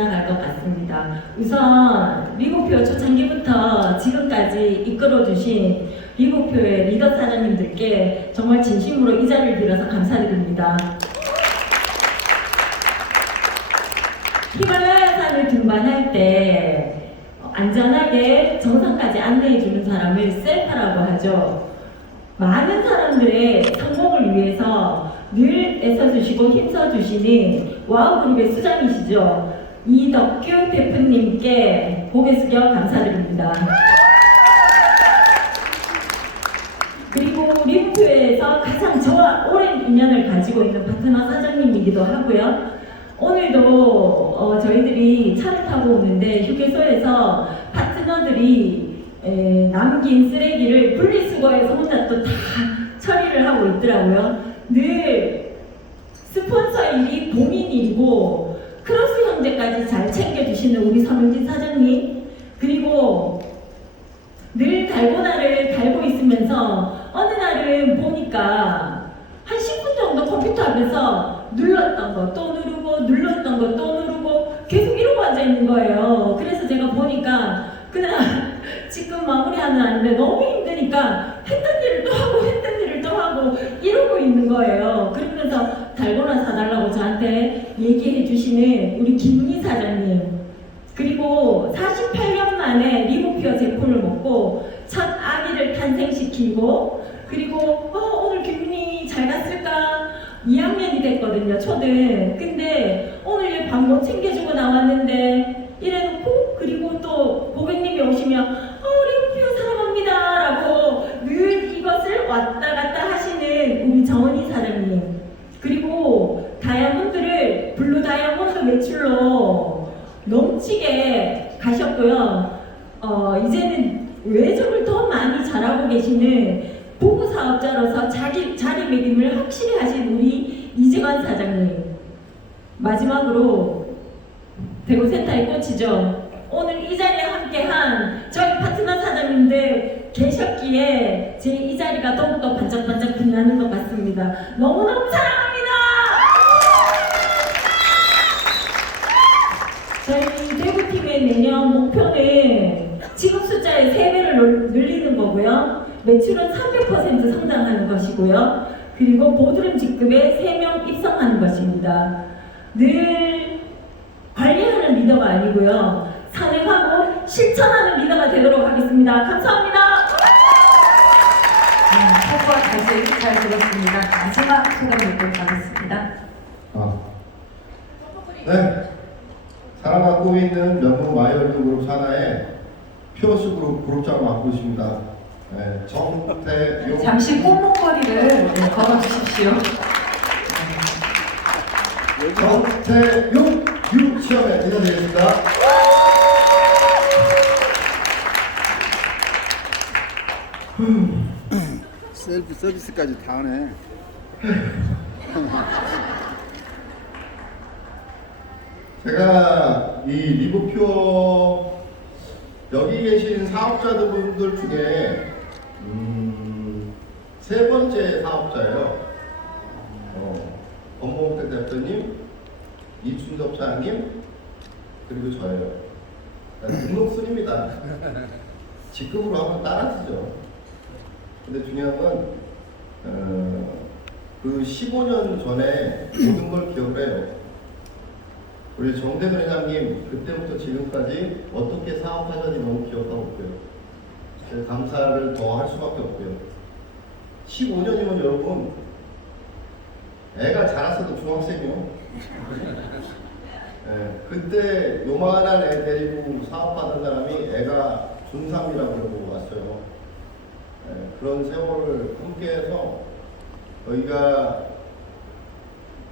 지나갈 것 같습니다. 우선 리고표 초창기부터 지금까지 이끌어주신 리고표의 리더 사장님들께 정말 진심으로 이 자리를 빌어서 감사드립니다. 히말라야산을 등반할 때 안전하게 정상까지 안내해주는 사람을 셀파라고 하죠. 많은 사람들의 성공을 위해서 늘 애써주시고 힘써주시는 와우그룹의 수장이시죠. 이덕규 대표님께 고개 숙여 감사드립니다. 그리고 리프에서 가장 저와 오랜 인연을 가지고 있는 파트너 사장님이기도 하고요. 오늘도 어, 저희들이 차를 타고 오는데 휴게소에서 파트너들이 에, 남긴 쓰레기를 분리수거해서 혼자 또 다 처리를 하고 있더라고요. 늘 스폰서 일이 본인 일이고 형제까지 잘 챙겨주시는 우리 서명진 사장님 그리고 늘 달고나를 달고 있으면서 어느 날은 보니까 한 10분 정도 컴퓨터 앞에서 눌렀던 거 또 누르고 눌렀던 거 또 누르고 계속 이러고 앉아 있는 거예요. 그래서 제가 보니까 그날 지금 마무리하는 날인데 너무 힘드니까 했던 일을 또 하고 했던 일을 또 하고 이러고 있는 거예요. 그러면서 달고나 사달라고 저한테 얘기해 주시는 우리 김미 사장님 그리고 48년 만에 리보피어 제품을 먹고 첫 아기를 탄생시키고 그리고 어, 오늘 김민이 잘 갔을까? 2학년이 됐거든요 초등 근데 오늘 못 챙겨주고 나왔는데 이래놓고 그리고 또 고객님이 오시면 어 리보피어 사랑합니다 라고 늘 이것을 왔다 갔다 하시는 우리 정은희 사장님 그리고 다이아몬드를 블루 다이아몬드 매출로 가셨고요. 어, 이제는 외적을 더 많이 잘하고 계시는 부부 사업자로서 자기 자리매김을 확실히 하신 우리 이재관 사장님. 마지막으로 대구 센터의 꽃이죠. 오늘 이 자리에 함께한 저희 파트너 사장님들 계셨기에 제 이 자리가 더욱더 반짝반짝 빛나는 것 같습니다. 너무너무 사랑 내년 목표는 지금 숫자의 3배를 늘리는 거고요. 매출은 300% 성장하는 것이고요. 그리고 보드름 직급에 3명 입성하는 것입니다. 늘 관리하는 리더가 아니고요. 산행하고 실천하는 리더가 되도록 하겠습니다. 감사합니다. 네, 소과 다시 잘 들었습니다. 마지막 소감 듣도록 하겠습니다. 아. 네. 사랑받고 있는 명문 마이얼드 그룹 산하의 피어스 그룹 그룹장을 맡고 있습니다. 네, 정태용. 잠시 꼼목거리를 네, 걸어주십시오. 정태용 유치원에 인사드리겠습니다. 셀프 서비스까지 다 하네. 제가 이 리브퓨어 여기 계신 사업자분들 중에 음, 세 번째 사업자예요. 어, 권봉택 대표님, 이춘섭 사장님, 그리고 저예요. 등록순입니다. 직급으로 하면 따라지죠. 근데 중요한 건, 어, 그 15년 전에 모든 걸 기억을 해요. 우리 정대근 회장님 그때부터 지금까지 어떻게 사업하셨는지 너무 기억하고 있고요. 감사를 더 할 수밖에 없고요. 15년이면 여러분 애가 자랐어도 중학생이요. 예, 그때 요만한 애 데리고 사업하는 사람이 애가 중3이라고 그러고 왔어요. 예, 그런 세월을 함께해서 저희가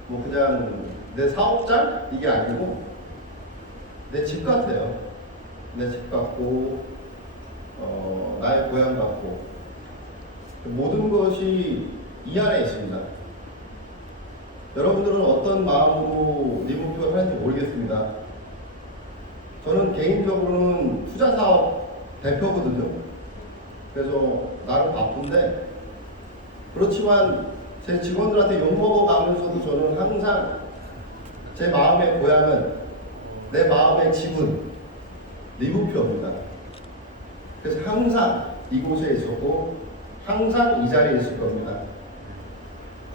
뭐 그냥 내 사업장 이게 아니고 내 집 같아요. 내 집 같고 어, 나의 고향 같고 모든 것이 이 안에 있습니다. 여러분들은 어떤 마음으로 리모표를 하는지 모르겠습니다. 저는 개인적으로는 투자 사업 대표거든요. 그래서 나름 바쁜데 그렇지만 제 직원들한테 욕먹어 가면서도 저는 항상 제 마음의 고향은 내 마음의 집은 리부표입니다. 그래서 항상 이곳에 있었고 항상 이 자리에 있을 겁니다.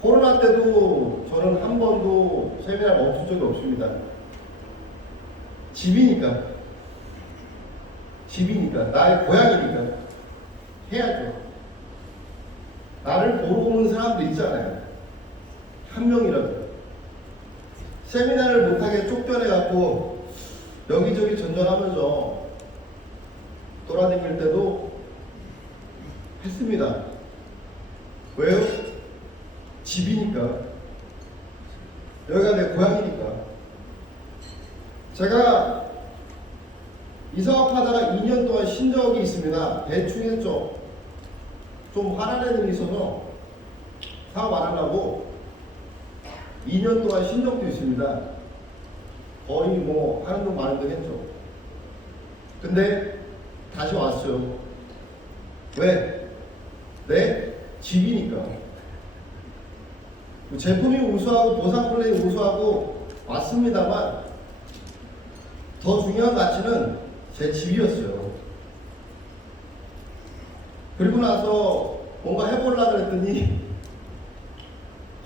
코로나 때도 저는 한 번도 세미나 멈춘 적이 없습니다. 집이니까. 집이니까. 나의 고향이니까. 해야죠. 나를 보러 오는 사람도 있잖아요. 한 명이라도. 세미나를 못하게 쫓겨내갖고 여기저기 전전하면서 돌아다닐 때도 했습니다. 왜요? 집이니까. 여기가 내 고향이니까. 제가 이 사업하다가 2년 동안 쉰 적이 있습니다. 대충 했죠. 좀 화나는 일이 있어서 사업 안 하려고 2년 동안 쉰 적도 있습니다. 거의 뭐 하는 동 마는 동 했죠. 근데 다시 왔어요. 왜? 내 집이니까. 뭐 제품이 우수하고 보상 플레이 우수하고 맞습니다만 더 중요한 가치는 제 집이었어요. 그리고 나서 뭔가 해보려고 그랬더니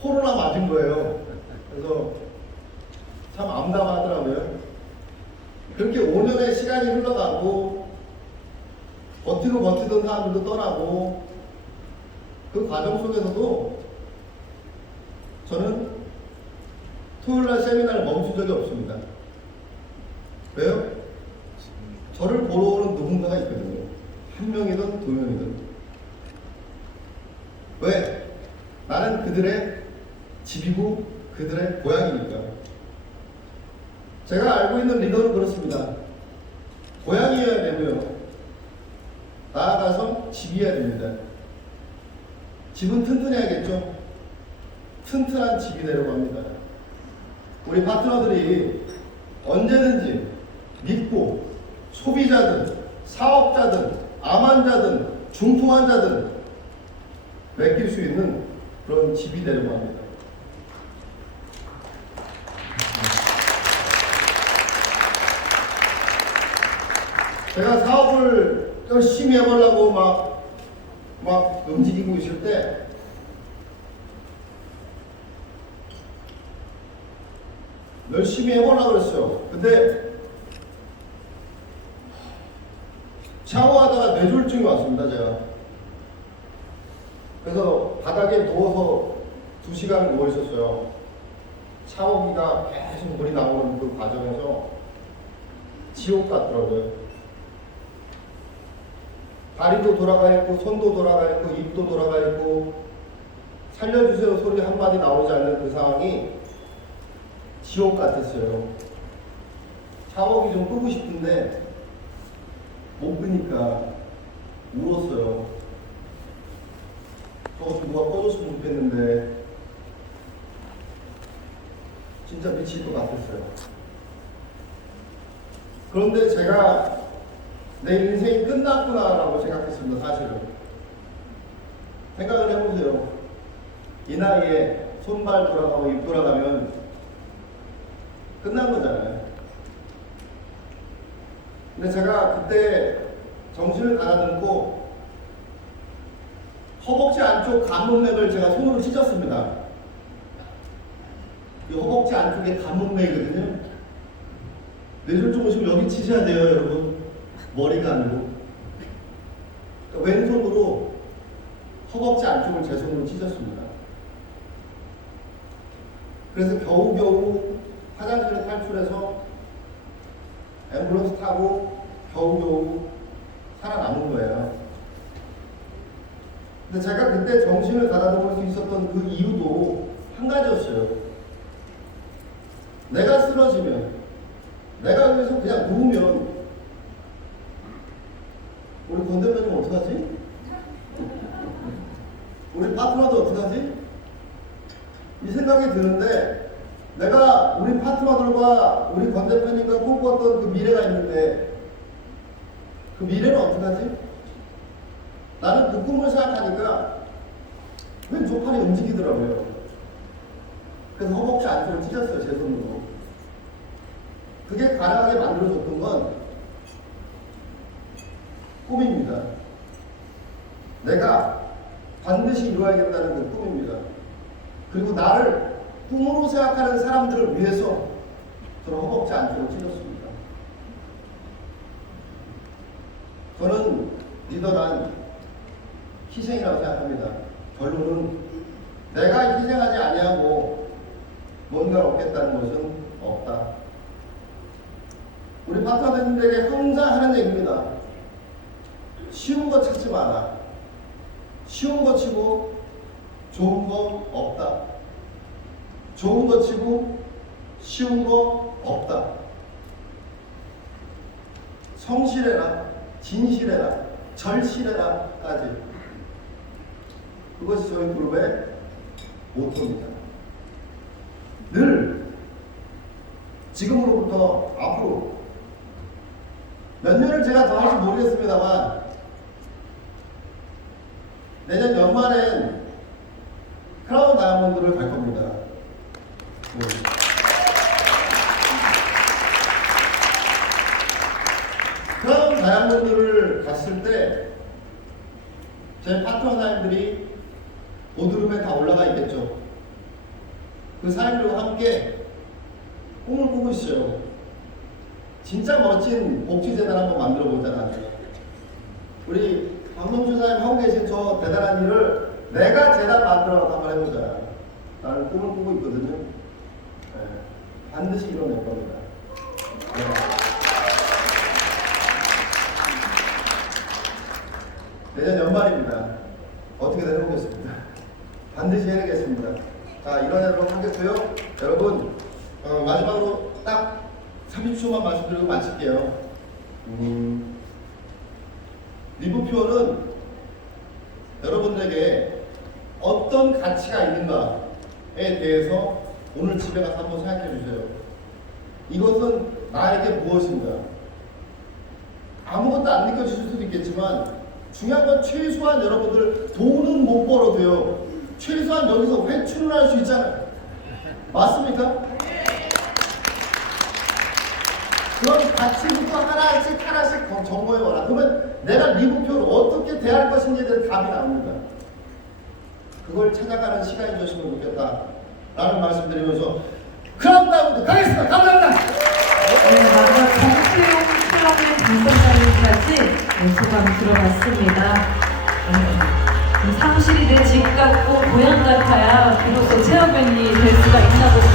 코로나 맞은 거예요. 그래서 참 암담하더라고요. 그렇게 5년의 시간이 흘러가고 버티고 버티던 사람들도 떠나고 그 과정 속에서도 저는 토요일날 세미나를 멈춘 적이 없습니다. 왜요? 저를 보러 오는 누군가가 있거든요. 한 명이든 두 명이든. 왜? 나는 그들의 집이고 그들의 고향이니까. 제가 알고 있는 리더는 그렇습니다. 고향이어야 되고요. 나아가서 집이어야 됩니다. 집은 튼튼해야겠죠? 튼튼한 집이 되려고 합니다. 우리 파트너들이 언제든지 믿고 소비자든 사업자든 암 환자든 중풍 환자든 맡길 수 있는 그런 집이 되려고 합니다. 제가 사업을 열심히 해보려고 막, 막 움직이고 있을 때 열심히 해보려고 그랬어요. 근데 샤워하다가 뇌졸중이 왔습니다, 제가. 그래서 바닥에 누워서 두 시간을 누워 있었어요. 샤워기가 계속 물이 나오는 그 과정에서 지옥 같더라고요. 다리도 돌아가 있고, 손도 돌아가 있고, 입도 돌아가 있고, 살려주세요 소리 한마디 나오지 않는 그 상황이 지옥 같았어요. 샤워기 좀 끄고 싶은데, 못 끄니까 울었어요. 저거 좀 누가 꺼줬으면 좋겠는데 진짜 미칠 것 같았어요. 그런데 제가 내 인생이 끝났구나라고 생각했습니다. 사실은 생각을 해보세요. 이 나이에 손발 돌아가고 입 돌아가면 끝난 거잖아요. 근데 제가 그때 정신을 가다듬고 허벅지 안쪽 간문맥을 제가 손으로 찢었습니다. 이 허벅지 안쪽에 간문맥이거든요. 뇌졸중 오시면 여기 치셔야 돼요, 여러분. 머리가 아니고. 그러니까 왼손으로 허벅지 안쪽을 제 손으로 찢었습니다. 그래서 겨우겨우 화장실을 탈출해서 앰뷸런스 타고 겨우겨우 살아남은 거예요. 근데 제가 그때 정신을 가다듬을 수 있었던 그 이유도 한 가지였어요. 내가 쓰러지면, 내가 여기서 그냥 누우면, 우리 권 대표님 어떡하지? 우리 파트너도 어떡하지? 이 생각이 드는데, 내가 우리 파트너들과 우리 권 대표님과 꿈꿨던 그 미래가 있는데, 그 미래는 어떡하지? 생각하니까 왼쪽 팔이 움직이더라고요. 그래서 허벅지 안쪽을 찢었어요, 제 손으로. 그 그게 가능하게 만들어줬던 건 꿈입니다. 내가 반드시 이루어야겠다는 그 꿈입니다. 그리고 나를 꿈으로 생각하는 사람들을 위해서 저는 허벅지 안쪽을 찔렀습니다. 저는 리더란 희생이라고 생각합니다. 결론은 내가 희생하지 아니하고 뭔가를 얻겠다는 것은 없다. 우리 파트너들에게 항상 하는 얘기입니다. 쉬운 거 찾지 마라. 쉬운 거 치고 좋은 거 없다. 좋은 거 치고 쉬운 거 없다. 성실해라, 진실해라, 절실해라까지. 그것이 저희 그룹의 모토입니다. 늘 지금으로부터 앞으로 몇 년을 제가 더 할지 모르겠습니다만 내년 연말엔 크라운 다이아몬드를 갈 겁니다. 네. 크라운 다이아몬드를 갔을 때 제 파트너사님들이 보드룸에 다 올라가 있겠죠. 그 사람들과 함께 꿈을 꾸고 있어요. 진짜 멋진 복지재단 한번 만들어 보자는 우리 박명준 사님 하고 계신 저 대단한 일을 내가 재단 만들어서 한번 해보자. 라는 꿈을 꾸고 있거든요. 네, 반드시 이뤄낼 겁니다. 네. 내년 연말입니다. 어떻게든 해보겠습니다. 반드시 해내겠습니다. 자, 이뤄내도록 하겠고요. 여러분, 어, 마지막으로 딱 30초만 말씀드리고 마칠게요. 음, 리브표는 여러분들에게 어떤 가치가 있는가에 대해서 오늘 집에 가서 한번 생각해 주세요. 이것은 나에게 무엇인가? 아무것도 안 느껴지실 수도 있겠지만 중요한 건 최소한 여러분들 돈은 못 벌어도요. 최소한 여기서 회출을 할 수 있잖아요. 맞습니까? 그런 가치부터 하나씩 하나씩 더 점검해봐라. 그러면 내가 리뷰표를 어떻게 대할 것인지에 대한 답이 나옵니다. 그걸 찾아가는 시간이 줬으면 좋겠다. 라는 말씀 드리면서 크라운 다운드 가겠습니다. 감사합니다. 네, 마지막 정수용 클럽의 당선자님까지 소감 들어봤습니다. 네, 사무실이 내 집 같고 고향 같아야 비로소 체험맨이 될 수가 있나 보다.